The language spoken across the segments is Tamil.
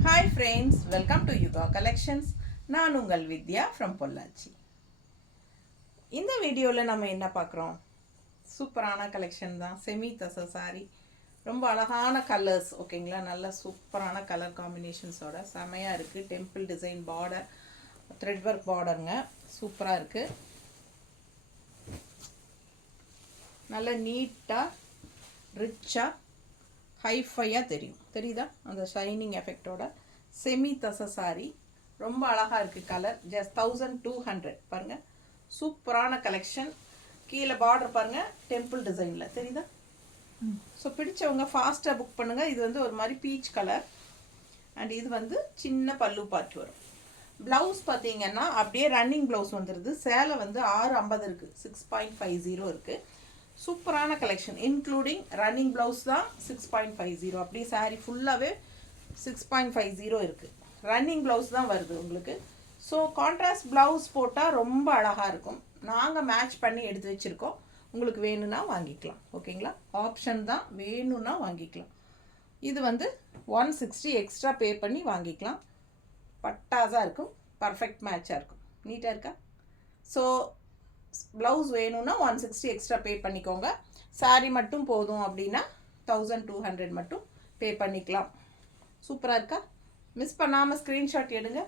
Hi friends, welcome to Yuga Collections. நான் உங்கள் வித்யா from பொள்ளாச்சி. இந்த வீடியோவில் நம்ம என்ன பார்க்குறோம்? சூப்பரான கலெக்ஷன் தான். செமி தசை சாரி, ரொம்ப அழகான கலர்ஸ், ஓகேங்களா? நல்ல சூப்பரான கலர் காம்பினேஷன்ஸோட செமையாக இருக்குது. Temple design border, thread work பார்டருங்க, சூப்பராக இருக்குது. நல்ல நீட்டாக ரிச்சாக ஹைஃபையாக தெரியுதா? அந்த ஷைனிங் எஃபெக்டோட செமி தசை சாரி ரொம்ப அழகாக இருக்குது. கலர் ஜஸ்ட் 1200 பாருங்கள். சூப்பரான கலெக்ஷன். கீழே பார்டர் பாருங்கள், டெம்பிள் டிசைனில் தெரியுதா? ஸோ பிடிச்சவங்க ஃபாஸ்ட்டாக புக் பண்ணுங்கள். இது வந்து ஒரு மாதிரி பீச் கலர் அண்ட் இது வந்து சின்ன பல்லு பார்ட் வரும். ப்ளவுஸ் பார்த்தீங்கன்னா அப்படியே ரன்னிங் ப்ளவுஸ் வந்துடுது. சேலை வந்து 650 இருக்குது, 6.50 இருக்குது. சூப்பரான கலெக்ஷன் இன்க்ளூடிங் ரன்னிங் ப்ளவுஸ் தான் 6.50. அப்படியே சாரீ ஃபுல்லாகவே 6.50 இருக்குது. ரன்னிங் ப்ளவுஸ் தான் வருது உங்களுக்கு. ஸோ கான்ட்ராஸ்ட் ப்ளவுஸ் போட்டால் ரொம்ப அழகாக இருக்கும். நாங்கள் மேட்ச் பண்ணி எடுத்து வச்சுருக்கோம். உங்களுக்கு வேணும்னா வாங்கிக்கலாம், ஓகேங்களா? ஆப்ஷன் தான், வேணும்னா வாங்கிக்கலாம். இது வந்து 160 எக்ஸ்ட்ரா பே பண்ணி வாங்கிக்கலாம். பட்டாஸாக இருக்கும், பர்ஃபெக்ட் மேட்சாக இருக்கும். நீட்டாக இருக்கா? ஸோ ப்ளவுஸ் வேணும்னா 160 எக்ஸ்ட்ரா பே பண்ணிக்கோங்க. சாரீ மட்டும் போதும் அப்படின்னா 1200 மட்டும் பே பண்ணிக்கலாம். சூப்பராக இருக்கா? மிஸ் பண்ணாமல் ஸ்க்ரீன்ஷாட் எடுங்க,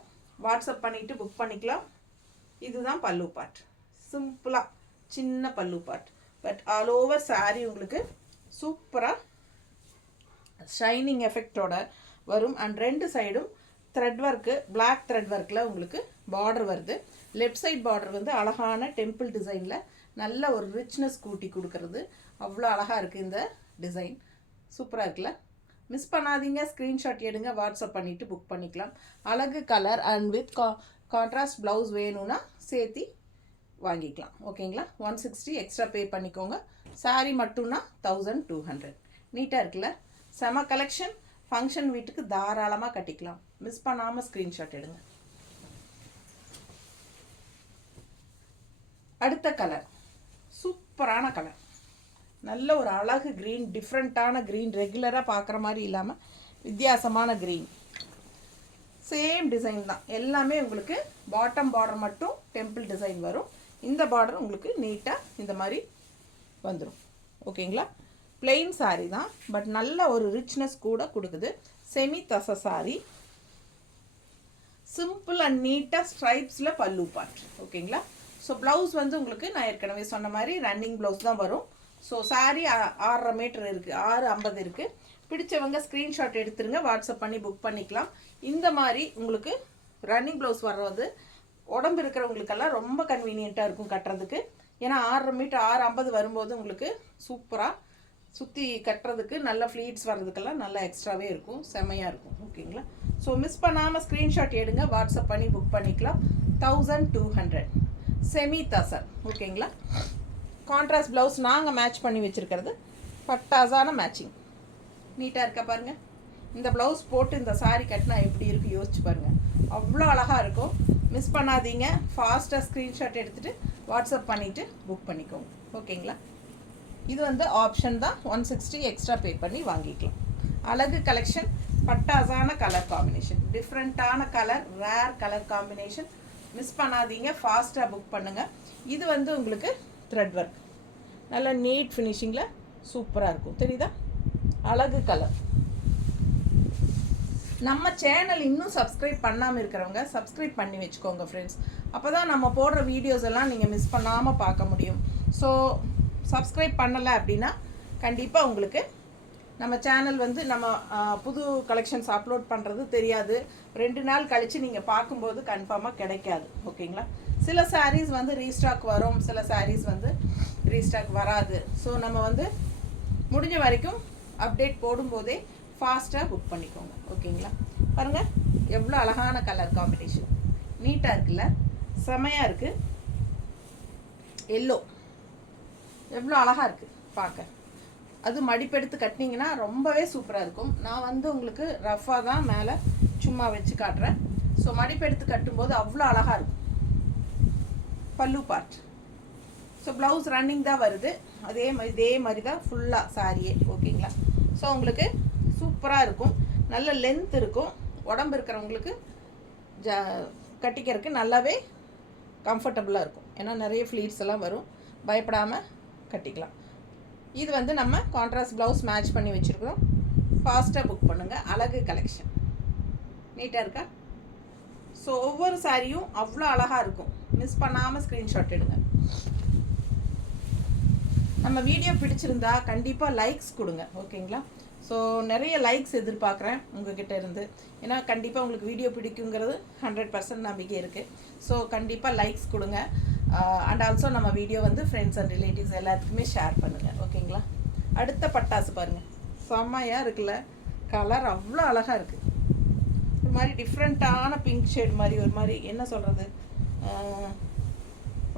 வாட்ஸ்அப் பண்ணிவிட்டு புக் பண்ணிக்கலாம். இதுதான் பல்லு பார்ட். சிம்பிளாக சின்ன பல்லு part, but all over sari உங்களுக்கு சூப்பராக ஷைனிங் எஃபெக்டோட வரும். அண்ட் ரெண்டு சைடும் த்ரெட் ஒர்க்கு, பிளாக் த்ரெட் ஒர்க்கில் உங்களுக்கு பார்டர் வருது. லெஃப்ட் சைட் பார்டர் வந்து அழகான டெம்பிள் டிசைனில் நல்ல ஒரு ரிச்னஸ் கூட்டி கொடுக்கறது. அவ்வளோ அழகாக இருக்குது இந்த டிசைன். சூப்பராக இருக்குல்ல? மிஸ் பண்ணாதீங்க, ஸ்க்ரீன்ஷாட் எடுங்க, வாட்ஸ்அப் பண்ணிவிட்டு புக் பண்ணிக்கலாம். அழகு colour and with contrast blouse வேணும்னா சேர்த்தி வாங்கிக்கலாம், ஓகேங்களா? 160 எக்ஸ்ட்ரா பே பண்ணிக்கோங்க. சாரீ மட்டும்னா 1200. நீட்டாக இருக்குல்ல? செம கலெக்ஷன். ஃபங்க்ஷன் வீட்டுக்கு தாராளமாக கட்டிக்கலாம். மிஸ் பண்ணாமல் ஸ்க்ரீன்ஷாட் எடுங்க. அடுத்த கலர் சூப்பரான கலர். நல்ல ஒரு அழகு க்ரீன், டிஃப்ரெண்ட்டான க்ரீன், ரெகுலராக பார்க்குற மாதிரி இல்லாமல் வித்தியாசமான க்ரீன். சேம் டிசைன் தான் எல்லாமே. உங்களுக்கு பாட்டம் பார்டர் மட்டும் டெம்பிள் டிசைன் வரும். இந்த பார்டர் உங்களுக்கு நீட்டாக இந்த மாதிரி வந்துடும், ஓகேங்களா? பிளெயின் சாரீ தான், பட் நல்ல ஒரு ரிச்னஸ் கூட கொடுக்குது. செமி தசை சாரீ, சிம்பிள் அண்ட் நீட்டாக ஸ்ட்ரைப்ஸில் பல்லு பார்ட், ஓகேங்களா? ஸோ ப்ளவுஸ் வந்து உங்களுக்கு நான் ஏற்கனவே சொன்ன மாதிரி ரன்னிங் ப்ளவுஸ் தான் வரும். ஸோ சாரீ 6.5 மீட்டர் இருக்குது, 650 இருக்குது. பிடிச்சவங்க ஸ்க்ரீன்ஷாட் எடுத்துருங்க, வாட்ஸ்அப் பண்ணி புக் பண்ணிக்கலாம். இந்த மாதிரி உங்களுக்கு ரன்னிங் ப்ளவுஸ் வர்றது உடம்பு இருக்கிறவங்களுக்கெல்லாம் ரொம்ப கன்வீனியண்ட்டாக இருக்கும் கட்டுறதுக்கு. ஏன்னா 6.5 மீட்டர் 650 வரும்போது உங்களுக்கு சூப்பராக சுற்றி கட்டுறதுக்கு நல்ல ஃப்ளீட்ஸ் வர்றதுக்கெல்லாம் நல்லா எக்ஸ்ட்ராவே இருக்கும், செம்மையாக இருக்கும், ஓகேங்களா? ஸோ மிஸ் பண்ணாமல் ஸ்க்ரீன்ஷாட் எடுங்க, வாட்ஸ்அப் பண்ணி புக் பண்ணிக்கலாம். 1200 செமி தசர், ஓகேங்களா? கான்ட்ராஸ்ட் ப்ளவுஸ் நாங்கள் மேட்ச் பண்ணி வச்சுருக்கிறது பட்டாசான மேட்சிங். நீட்டாக இருக்கா பாருங்கள். இந்த ப்ளவுஸ் போட்டு இந்த சாரீ கட்டினா எப்படி இருக்குது யோசிச்சு பாருங்கள். அவ்வளோ அழகாக இருக்கும். மிஸ் பண்ணாதீங்க, ஃபாஸ்ட்டாக ஸ்க்ரீன்ஷாட் எடுத்துகிட்டு வாட்ஸ்அப் பண்ணிவிட்டு புக் பண்ணிக்கோங்க, ஓகேங்களா? இது வந்து ஆப்ஷன் தான், 160 எக்ஸ்ட்ரா பே பண்ணி வாங்கிக்கலாம். அழகு கலெக்ஷன், பட்டாசான கலர் காம்பினேஷன், டிஃப்ரெண்ட்டான colour, rare colour combination. Miss பண்ணாதீங்க, ஃபாஸ்ட்டாக புக் பண்ணுங்கள். இது வந்து உங்களுக்கு த்ரெட் ஒர்க், நல்ல நீட் ஃபினிஷிங்கில் சூப்பராக இருக்கும், தெரியுதா? அழகு கலர். நம்ம சேனல் இன்னும் சப்ஸ்கிரைப் பண்ணாமல் இருக்கிறவங்க சப்ஸ்கிரைப் பண்ணி வச்சுக்கோங்க ஃப்ரெண்ட்ஸ். அப்போ தான் நம்ம போடுற வீடியோஸ் எல்லாம் நீங்கள் மிஸ் பண்ணாமல் பார்க்க முடியும். ஸோ சப்ஸ்கிரைப் பண்ணலை அப்படின்னா கண்டிப்பாக உங்களுக்கு நம்ம சேனல் வந்து நம்ம புது கலெக்ஷன்ஸ் அப்லோட் பண்ணுறது தெரியாது. 2 நாள் கழித்து நீங்கள் பார்க்கும்போது கன்ஃபார்மாக கிடைக்காது, ஓகேங்களா? சில சாரீஸ் வந்து ரீஸ்டாக் வரும், சில சாரீஸ் வந்து ரீஸ்டாக் வராது. ஸோ நம்ம வந்து முடிஞ்ச வரைக்கும் அப்டேட் போடும்போதே ஃபாஸ்ட்டாக புக் பண்ணிக்கோங்க, ஓகேங்களா? பாருங்கள் எவ்வளோ அழகான கலர் காம்பினேஷன், நீட்டாக இருக்குல்ல? செமையாக இருக்குது. எல்லோ எவ்வளோ அழகாக இருக்குது பார்க்க. அது மடிப்பெடுத்து கட்டினீங்கன்னா ரொம்பவே சூப்பராக இருக்கும். நான் வந்து உங்களுக்கு ரஃப்பாக தான் மேலே சும்மா வச்சு காட்டுறேன். ஸோ மடிப்பெடுத்து கட்டும்போது அவ்வளோ அழகாக இருக்கும். பல்லு பார்ட். ஸோ ப்ளவுஸ் ரன்னிங் தான் வருது, இதே மாதிரி தான் ஃபுல்லாக சாரியே, ஓகேங்களா? ஸோ உங்களுக்கு சூப்பராக இருக்கும், நல்ல லென்த் இருக்கும். உடம்பு இருக்கிறவங்களுக்கு கட்டிக்கிறதுக்கு நல்லாவே கம்ஃபர்டபுளாக இருக்கும். ஏன்னா நிறைய ஃப்ளீட்ஸ் எல்லாம் வரும், பயப்படாமல் கட்டிக்கலாம். இது வந்து நம்ம கான்ட்ராஸ்ட் ப்ளவுஸ் மேட்ச் பண்ணி வச்சுருக்கிறோம். ஃபாஸ்ட்டாக புக் பண்ணுங்கள். அழகு கலெக்ஷன் நீட்டாக இருக்கா? ஸோ ஒவ்வொரு சாரியும் அவ்வளோ அழகாக இருக்கும். மிஸ் பண்ணாமல் ஸ்க்ரீன்ஷாட் எடுங்க. நம்ம வீடியோ பிடிச்சிருந்தா கண்டிப்பாக லைக்ஸ் கொடுங்க, ஓகேங்களா? ஸோ நிறைய லைக்ஸ் எதிர்பார்க்குறேன் உங்ககிட்ட இருந்து. ஏன்னா கண்டிப்பாக உங்களுக்கு வீடியோ பிடிக்குங்கிறது 100% நம்பிக்கை இருக்குது. ஸோ கண்டிப்பாக லைக்ஸ் கொடுங்க. அண்ட் ஆல்சோ நம்ம வீடியோ வந்து ஃப்ரெண்ட்ஸ் அண்ட் ரிலேட்டிவ்ஸ் எல்லாத்துக்குமே ஷேர் பண்ணுங்கள், ஓகேங்களா? அடுத்த பட்டாசு பாருங்கள், செம்மையாக இருக்குல்ல? கலர் அவ்வளோ அழகாக இருக்குது. ஒரு மாதிரி டிஃப்ரெண்ட்டான பிங்க் ஷேட் மாதிரி, ஒரு மாதிரி என்ன சொல்கிறது,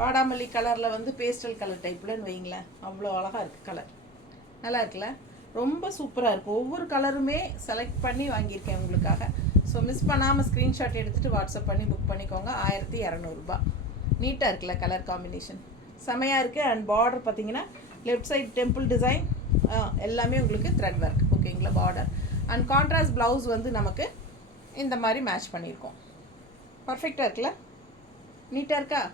வாடாமல்லி கலரில் வந்து பேஸ்டல் கலர் டைப்லன்னு வைங்களேன். அவ்வளோ அழகாக இருக்குது கலர். நல்லா இருக்குல்ல? ரொம்ப சூப்பராக இருக்கும். ஒவ்வொரு கலருமே செலக்ட் பண்ணி வாங்கியிருக்கேன் உங்களுக்காக. ஸோ மிஸ் பண்ணாமல் ஸ்க்ரீன்ஷாட் எடுத்துகிட்டு வாட்ஸ்அப் பண்ணி புக் பண்ணிக்கோங்க. 1200 ரூபா. நீட்டாக இருக்குல்ல? கலர் காம்பினேஷன் செமையாக இருக்குது. அண்ட் பார்டர் பார்த்தீங்கன்னா லெஃப்ட் சைட் டெம்பிள் டிசைன் எல்லாமே உங்களுக்கு த்ரெட் ஒர்க், ஓகேங்களா? பார்டர் அண்ட் கான்ட்ராஸ்ட் ப்ளவுஸ் வந்து நமக்கு இந்த மாதிரி மேட்ச் பண்ணியிருக்கோம். பர்ஃபெக்டாக இருக்குல்ல? நீட்டாக இருக்கா?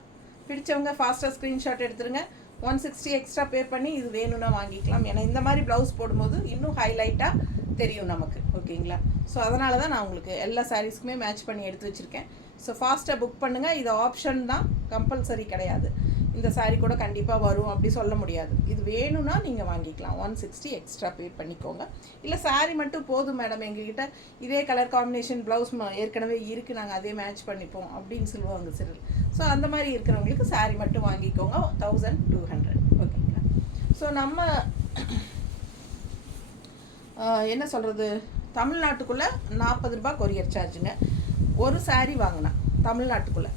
பிடிச்சவங்க ஃபாஸ்ட்டாக ஸ்க்ரீன்ஷாட் எடுத்துருங்க. 160 எக்ஸ்ட்ரா பே பண்ணி இது வேணும்னா வாங்கிக்கலாம். ஏன்னா இந்த மாதிரி ப்ளவுஸ் போடும்போது இன்னும் ஹைலைட்டாக தெரியும் நமக்கு, ஓகேங்களா? ஸோ அதனால தான் நான் உங்களுக்கு எல்லா சாரீஸ்க்குமே மேட்ச் பண்ணி எடுத்து வச்சுருக்கேன். ஸோ ஃபாஸ்ட்டாக புக் பண்ணுங்கள். இது ஆப்ஷன் தான், கம்பல்சரி கிடையாது. இந்த சாரீ கூட கண்டிப்பாக வரும் அப்படி சொல்ல முடியாது. இது வேணும்னா நீங்கள் வாங்கிக்கலாம். 160 எக்ஸ்ட்ரா பே பண்ணிக்கோங்க. இல்லை சாரீ மட்டும் போதும் மேடம், எங்ககிட்ட இதே கலர் காம்பினேஷன் ப்ளவுஸ் ஏற்கனவே இருக்குது, நாங்கள் அதே மேட்ச் பண்ணிப்போம் அப்படின்னு சொல்லுவாங்க சிலர். ஸோ அந்த மாதிரி இருக்கிறவங்களுக்கு சாரீ மட்டும் வாங்கிக்கோங்க. 1200, ஓகேங்களா? ஸோ நம்ம என்ன சொல்கிறது, தமிழ்நாட்டுக்குள்ளே 40 ரூபா கொரியர் சார்ஜுங்க. ஒரு சாரீ வாங்கினா தமிழ்நாட்டுக்குள்ளே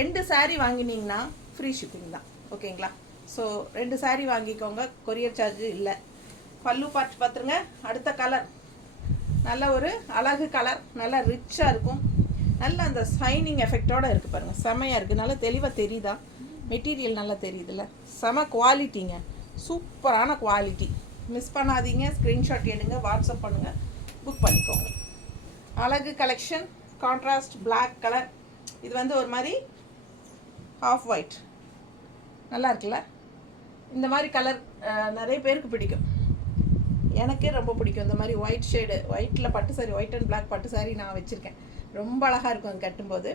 2 சாரீ வாங்கினீங்கன்னா ஃப்ரீ ஷிப்பிங் தான், ஓகேங்களா? ஸோ 2 சாரீ வாங்கிக்கோங்க, கொரியர் சார்ஜு இல்லை. பல்லு பார்த்துருங்க. அடுத்த கலர் நல்ல ஒரு அழகு கலர், நல்லா ரிச்சாக இருக்கும். நல்ல அந்த ஷைனிங் எஃபெக்டோடு இருக்குது பாருங்கள், செமையாக இருக்குது. நல்லா தெளிவாக தெரியுதா? மெட்டீரியல் நல்லா தெரியுதுல்ல? செம குவாலிட்டிங்க, சூப்பரான குவாலிட்டி. மிஸ் பண்ணாதீங்க. ஸ்க்ரீன்ஷாட் எடுங்க, வாட்ஸ்அப் பண்ணுங்கள், புக் பண்ணிக்கோங்க. அழகு கலெக்ஷன் கான்ட்ராஸ்ட் பிளாக் கலர். இது வந்து ஒரு மாதிரி ஆஃப் ஒயிட், நல்லா இருக்குல்ல? இந்த மாதிரி கலர் நிறைய பேருக்கு பிடிக்கும். எனக்கே ரொம்ப பிடிக்கும் இந்த மாதிரி ஒயிட் ஷேடு. ஒயிட்டில் பட்டு சாரி, ஒயிட் அண்ட் பிளாக் பட்டு சாரி நான் வச்சுருக்கேன். ரொம்ப அழகாக இருக்கும் அது கட்டும்போது.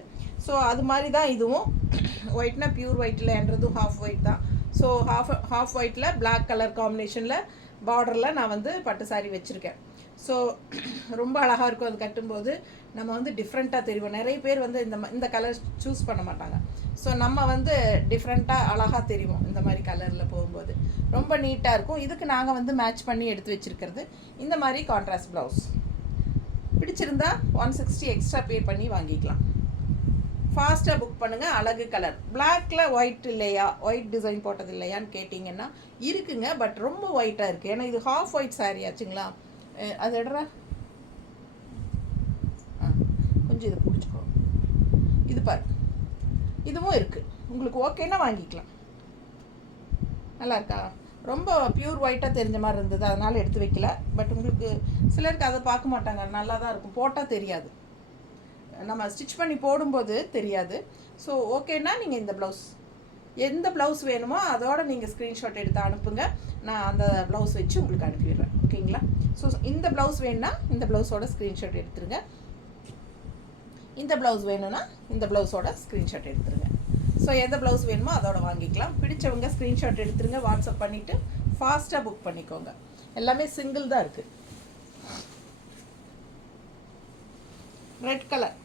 ஸோ அது மாதிரி தான் இதுவும். ஒயிட்னா பியூர் ஒயிட்லன்றதும் ஹாஃப் ஒயிட் தான். ஸோ ஹாஃப் ஒயிட்டில் பிளாக் கலர் காம்பினேஷனில் பார்டரில் நான் வந்து பட்டு சாரி வச்சுருக்கேன். ஸோ ரொம்ப அழகாக இருக்கும் அது கட்டும்போது. நம்ம வந்து டிஃப்ரெண்ட்டாக தெரியும். நிறைய பேர் வந்து இந்த கலர் சூஸ் பண்ண மாட்டாங்க. ஸோ நம்ம வந்து டிஃப்ரெண்ட்டாக அழகாக தெரியும் இந்த மாதிரி கலரில் போகும்போது. ரொம்ப நீட்டாக இருக்கும். இதுக்கு நாங்கள் வந்து மேட்ச் பண்ணி எடுத்து வச்சுருக்கிறது இந்த மாதிரி கான்ட்ராஸ்ட் ப்ளவுஸ். பிடிச்சிருந்தா 160 எக்ஸ்ட்ரா பே பண்ணி வாங்கிக்கலாம். ஃபாஸ்ட்டாக புக் பண்ணுங்கள். அழகு கலர் பிளாக்கில் ஒயிட் இல்லையா, ஒயிட் டிசைன் போட்டது இல்லையான்னு கேட்டிங்கன்னா இருக்குங்க. பட் ரொம்ப ஒயிட்டாக இருக்குது. ஏன்னா இது ஹாஃப் ஒயிட் சாரீ ஆச்சுங்களா. அது எடுறா கொஞ்சம் இதை பிடிச்சிக்கோ. இது பாரு, இதுவும் இருக்குது. உங்களுக்கு ஓகேன்னா வாங்கிக்கலாம். நல்லா இருக்கா? ரொம்ப பியூர் ஒயிட்டாக தெரிஞ்ச மாதிரி இருந்தது, அதனால் எடுத்து வைக்கல. பட் உங்களுக்கு சிலருக்கு அதை பார்க்க மாட்டாங்க, நல்லா தான் இருக்கும். போட்டால் தெரியாது, நம்ம ஸ்டிச் பண்ணி போடும்போது தெரியாது. ஸோ ஓகேன்னா நீங்கள் இந்த ப்ளவுஸ், எந்த ப்ளவுஸ் வேணுமோ அதோட நீங்கள் ஸ்க்ரீன்ஷாட் எடுத்து அனுப்புங்க. நான் அந்த ப்ளவுஸ் வச்சு உங்களுக்கு அனுப்பிடுறேன், ஓகேங்களா? ஸோ இந்த ப்ளவுஸ் வேணும்னா இந்த ப்ளவுஸோட ஸ்க்ரீன்ஷாட் எடுத்துருங்க. இந்த ப்ளவுஸ் வேணும்னா இந்த ப்ளவுஸோட ஸ்க்ரீன்ஷாட் எடுத்துருங்க. ஸோ எந்த ப்ளவுஸ் வேணுமோ அதோட வாங்கிக்கலாம். பிடிச்சவங்க ஸ்க்ரீன்ஷாட் எடுத்துருங்க, வாட்ஸ்அப் பண்ணிவிட்டு ஃபாஸ்ட்டாக புக் பண்ணிக்கோங்க. எல்லாமே சிங்கிள் தான் இருக்குது. ரெட் கலர்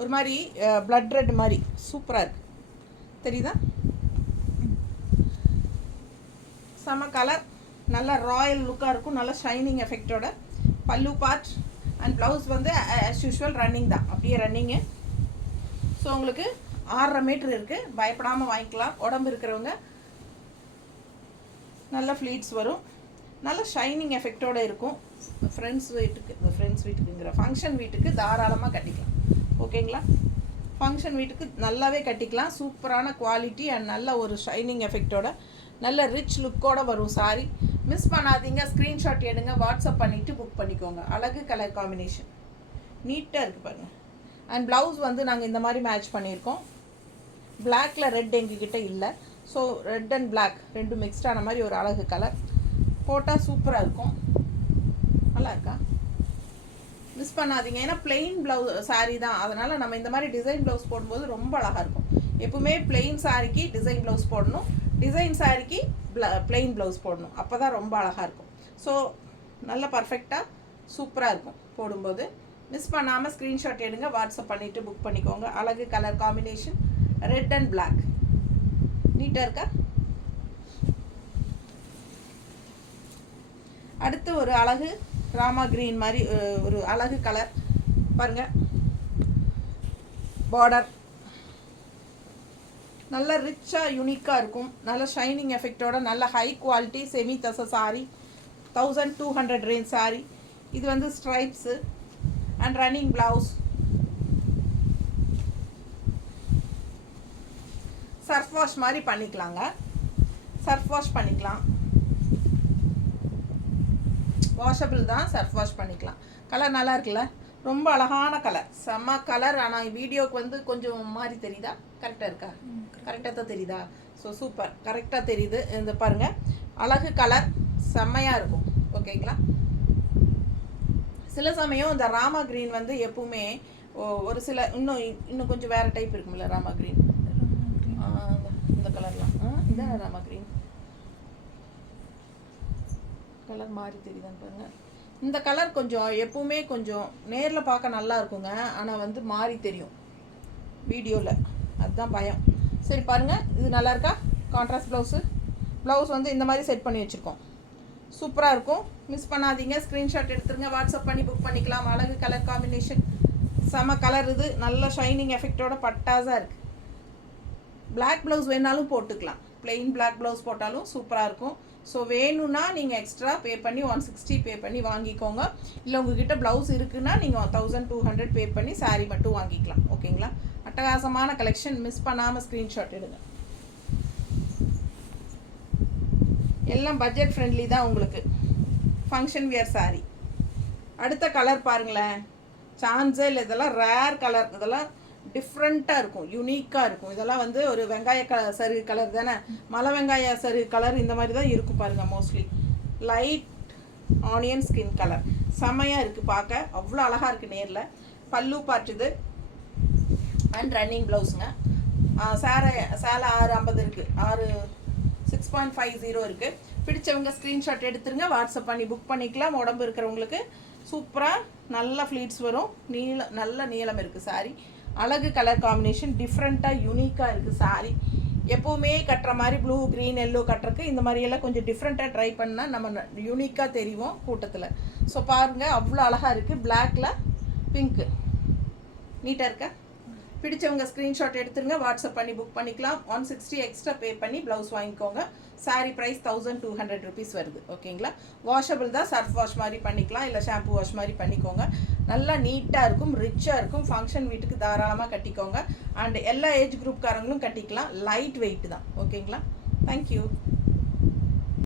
ஒரு மாதிரி பிளட் ரெட் மாதிரி சூப்பராக இருக்குது, தெரியுதா? செம கலர், நல்லா ராயல் லுக்காக இருக்கும். நல்லா ஷைனிங் எஃபெக்டோட பல்லு பார்ட் அண்ட் ப்ளவுஸ் வந்து ஆஸ் யூஷுவல் ரன்னிங் தான், அப்படியே ரன்னிங்கு. ஸோ உங்களுக்கு 6.5 மீட்டர் இருக்குது, பயப்படாமல் வாங்கிக்கலாம். உடம்பு இருக்கிறவங்க நல்ல ஃப்ளீட்ஸ் வரும், நல்ல ஷைனிங் எஃபெக்டோடு இருக்கும். ஃப்ரெண்ட்ஸ் வீட்டுக்குங்கிற ஃபங்க்ஷன் வீட்டுக்கு தாராளமாக கட்டிக்கலாம், ஓகேங்களா? ஃபங்க்ஷன் வீட்டுக்கு நல்லாவே கட்டிக்கலாம். சூப்பரான குவாலிட்டி அண்ட் நல்ல ஒரு ஷைனிங் எஃபெக்டோட நல்ல ரிச் லுக்கோடு வரும் சாரி. மிஸ் பண்ணாதீங்க. ஸ்க்ரீன்ஷாட் எடுங்க, வாட்ஸ்அப் பண்ணிவிட்டு புக் பண்ணிக்கோங்க. அழகு கலர் காம்பினேஷன். நீட்டாக இருக்குது பாருங்கள். அண்ட் ப்ளவுஸ் வந்து நாங்கள் இந்த மாதிரி மேட்ச் பண்ணியிருக்கோம். பிளாக்கில் ரெட் எங்ககிட்ட இல்லை. ஸோ ரெட் அண்ட் பிளாக் ரெண்டும் மிக்ஸ்டான மாதிரி ஒரு அழகு கலர் போட்டால் சூப்பராக இருக்கும். நல்லா இருக்கா? மிஸ் பண்ணாதீங்க. ஏன்னா பிளெயின் ப்ளவுஸ் சாரீ தான், அதனால் நம்ம இந்த மாதிரி டிசைன் ப்ளவுஸ் போடும்போது ரொம்ப அழகாக இருக்கும். எப்பவுமே பிளெயின் சாரிக்கு டிசைன் ப்ளவுஸ் போடணும், டிசைன் சாரிக்கு பிளெயின் ப்ளவுஸ் போடணும். அப்போ தான் ரொம்ப அழகாக இருக்கும். ஸோ நல்லா பர்ஃபெக்டாக சூப்பராக இருக்கும் போடும்போது. மிஸ் பண்ணாமல் ஸ்க்ரீன்ஷாட் எடுங்க, வாட்ஸ்அப் பண்ணிவிட்டு புக் பண்ணிக்கோங்க. அழகு colour combination red and black. நீட்டாக இருக்கா? அடுத்து ஒரு அழகு ராமா கிரீன் மாதிரி ஒரு அழகு கலர் பாருங்கள். பார்டர் நல்ல ரிச்சாக யூனிக்காக இருக்கும். நல்ல ஷைனிங் எஃபெக்டோட நல்ல ஹை குவாலிட்டி செமி தச சாரி, 1200 ரேஞ்ச் சாரி. இது வந்து stripes and running blouse. Surf wash மாதிரி பண்ணிக்கலாங்க, சர்ஃப் வாஷ் பண்ணிக்கலாம். வாஷபிள் தான், சர்ஃப் வாஷ் பண்ணிக்கலாம். கலர் நல்லா இருக்குல்ல? ரொம்ப அழகான கலர், செம்ம கலர். ஆனால் வீடியோவுக்கு வந்து கொஞ்சம் மாதிரி தெரியுதா? கரெக்டாக இருக்கா? கரெக்டாக தான் தெரியுதா? ஸோ சூப்பர், கரெக்டாக தெரியுது. இந்த பாருங்கள், அழகு கலர் செம்மையாக இருக்கும். ஓகேங்களா? சில சமயம் இந்த ராமா கிரீன் வந்து எப்பவுமே ஒரு சில இன்னும் கொஞ்சம் வேறு டைப் இருக்கும்ல ராமா கிரீன். இந்த கலர்லாம் இதான் ராமா கிரீன் கலர் மாதிரி தெரியுதான்னு பாருங்கள். இந்த கலர் கொஞ்சம் எப்பவுமே கொஞ்சம் நேரில் பார்க்க நல்லா இருக்குங்க, ஆனால் வந்து மாறி தெரியும் வீடியோவில், அதுதான் பயம். சரி பாருங்கள், இது நல்லா இருக்கா? கான்ட்ராஸ்ட் ப்ளவுஸ் வந்து இந்த மாதிரி செட் பண்ணி வச்சுருக்கோம். சூப்பராக இருக்கும். மிஸ் பண்ணாதீங்க, ஸ்க்ரீன்ஷாட் எடுத்துருங்க, வாட்ஸ்அப் பண்ணி புக் பண்ணிக்கலாம். அழகு கலர் காம்பினேஷன், செம கலர். இது நல்ல ஷைனிங் எஃபெக்டோட பட்டாஸாக இருக்குது. பிளாக் ப்ளவுஸ் வேணாலும் போட்டுக்கலாம், பிளெயின் பிளாக் ப்ளவுஸ் போட்டாலும் சூப்பராக இருக்கும். ஸோ வேணும்னா நீங்கள் எக்ஸ்ட்ரா பே பண்ணி 160 பே பண்ணி வாங்கிக்கோங்க. இல்லை உங்ககிட்ட ப்ளவுஸ் இருக்குன்னா நீங்கள் 1200 பே பண்ணி சாரீ மட்டும் வாங்கிக்கலாம். ஓகேங்களா? அட்டகாசமான கலெக்ஷன், மிஸ் பண்ணாமல் ஸ்க்ரீன்ஷாட் எடுங்க. எல்லாம் பட்ஜெட் ஃப்ரெண்ட்லி தான் உங்களுக்கு. Function wear sari. அடுத்த கலர் பாருங்களேன், சான்ஸே இல்லை. இதெல்லாம் ரேர் கலர், இதெல்லாம் டிஃப்ரெண்ட்டாக இருக்கும், யூனிக்காக இருக்கும். இதெல்லாம் வந்து ஒரு வெங்காய சருகு கலர் தானே, மலை வெங்காய சருகு கலர் இந்த மாதிரி தான் இருக்கும் பாருங்கள். Mostly light onion skin colour, செம்மையாக இருக்குது பார்க்க, அவ்வளோ அழகாக இருக்குது நேரில். பல்லு பார்ட்டுது அண்ட் ரன்னிங் ப்ளவுஸுங்க. சேலை 650 இருக்குது, 6.50 இருக்குது. பிடிச்சவங்க ஸ்க்ரீன்ஷாட் எடுத்துருங்க, வாட்ஸ்அப் பண்ணி புக் பண்ணிக்கலாம். உடம்பு இருக்கிறவங்களுக்கு சூப்பராக நல்ல ஃப்ளீட்ஸ் வரும். நல்ல நீளம் இருக்குது சாரி. அழகு கலர் காம்பினேஷன், டிஃப்ரெண்ட்டாக யூனிக்காக இருக்குது சாரி. எப்போவுமே கட்டுற மாதிரி ப்ளூ க்ரீன் எல்லோ கட்டுறக்கு இந்த மாதிரியெல்லாம் கொஞ்சம் டிஃப்ரெண்ட்டாக ட்ரை பண்ணால் நம்ம யூனிக்காக தெரியும் கூட்டத்தில். ஸோ பாருங்கள், அவ்வளோ அழகாக இருக்குது. பிளாக்கில் பிங்க்கு நீட்டாக இருக்கா? பிடிச்சவங்க ஸ்க்ரீன்ஷாட் எடுத்துருங்க, வாட்ஸ்அப் பண்ணி புக் பண்ணிக்கலாம். 160 எக்ஸ்ட்ரா பே பண்ணி ப்ளவுஸ் வாங்கிக்கோங்க. சாரீ ப்ரைஸ் 1200 ருபீஸ் வருது. ஓகேங்களா? வாஷபிள் தான், சர்ஃப் வாஷ் மாதிரி பண்ணிக்கலாம், இல்லை ஷாம்பு வாஷ் மாதிரி பண்ணிக்கோங்க. நல்லா நீட்டாக இருக்கும், ரிச்சாக இருக்கும். ஃபங்க்ஷன் வீட்டுக்கு தாராளமாக கட்டிக்கோங்க. அண்ட் எல்லா ஏஜ் குரூப்காரங்களும் கட்டிக்கலாம். லைட் வெயிட் தான். ஓகேங்களா? தேங்க்யூ.